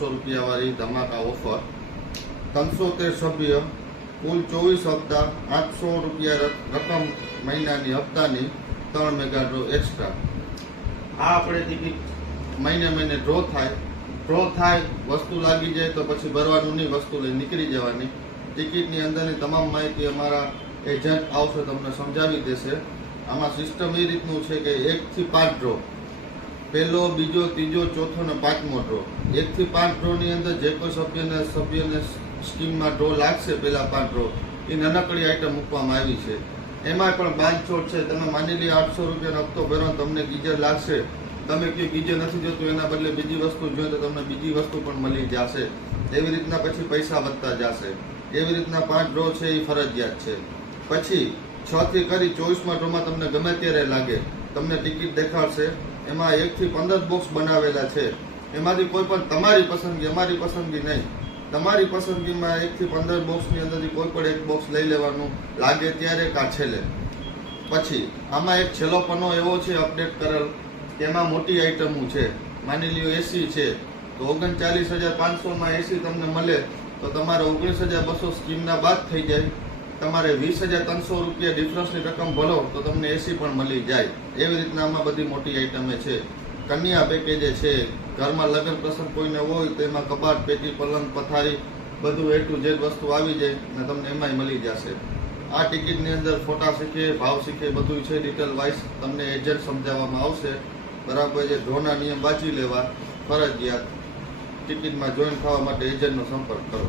રૂપિયા વાળી ધમાકા ઓફર 73 સભ્ય કુલ 24 હપ્તા 800 રૂપિયા રકમ મહિનાની હપ્તાની 3 મેગા ડ્રો એક્સ્ટ્રા. આ આપણે ટિકિટ મહિને ડ્રો થાય વસ્તુ લાગી જાય તો પછી ભરવાનું નહીં, વસ્તુ લઈ નીકળી જવાની. ટિકિટની અંદરની તમામ માહિતી અમારા એજન્ટ આવશે તમને સમજાવી દેશે. આમાં સિસ્ટમ એ રીતનું છે કે 1 થી 5 ડ્રો, પહેલો, બીજો, ત્રીજો, ચોથો ને 5મો ડ્રો. 1 થી 5 ડ્રોની અંદર જે કોઈ સભ્યને સ્કીમમાં ડ્રો લાગશે, પહેલા 5 ડ્રો એ નાનકડી આઈટમ મૂકવામાં આવી છે. એમાં પણ બાંધછોડ છે. તમે માની લો 800 રૂપિયાનો હપ્તો ભરો, તમને ગીઝર લાગશે, તમે કહો ગીઝર નથી જોતું, એના બદલે બીજી વસ્તુ જોઈએ તો તમને બીજી વસ્તુ પણ મળી જશે. એવી રીતના પછી પૈસા વધતા જશે. એવી રીતના 5 ડ્રો છે એ ફરજિયાત છે. પછી 6 થી કરી 24મા ડ્રોમાં તમને ગમે ત્યારે લાગે, તમને ટિકિટ દેખાડશે. એમાં 1 થી 15 બોક્સ બનાવેલા છે. એમાંથી કોઈ પણ તમારી પસંદગી, અમારી પસંદગી નહીં, તમારી પસંદગીમાં 1 થી 15 બોક્સની અંદરથી કોઈ પણ એક બોક્સ લઈ લેવાનું, લાગે ત્યારે કાં છેલ્લે. પછી આમાં એક છેલ્લો પન્નો એવો છે અપડેટ કરેલ, તેમાં મોટી આઈટમો છે. માની લ્યો એસી છે તો 39,500માં એસી તમને મળે તો તમારે 19,200 સ્કીમના બાદ થઈ જાય. તમારે 20,300 રૂપિયા ડિફરન્સની રકમ ભરો તો તમને એસી પણ મળી જાય. એવી રીતના આમાં બધી મોટી આઈટમે છે. કન્યા પેકેજે છે, ઘરમાં લગ્ન પ્રસંગ કોઈને હોય તો એમાં કબાટ, પેટી, પલંગ, પથારી બધું A to Z વસ્તુ આવી જાય અને તમને એમાંય મળી જશે. આ ટિકિટની અંદર ફોટા શીખે, ભાવ શીખે બધું છે. ડિટેલ વાઇઝ તમને એજન્ટ સમજાવવામાં આવશે. બરાબર છે. ડ્રોના નિયમ વાંચી લેવા ફરજિયાત. ટિકિટમાં જોઈન થવા માટે એજન્ટનો સંપર્ક કરો.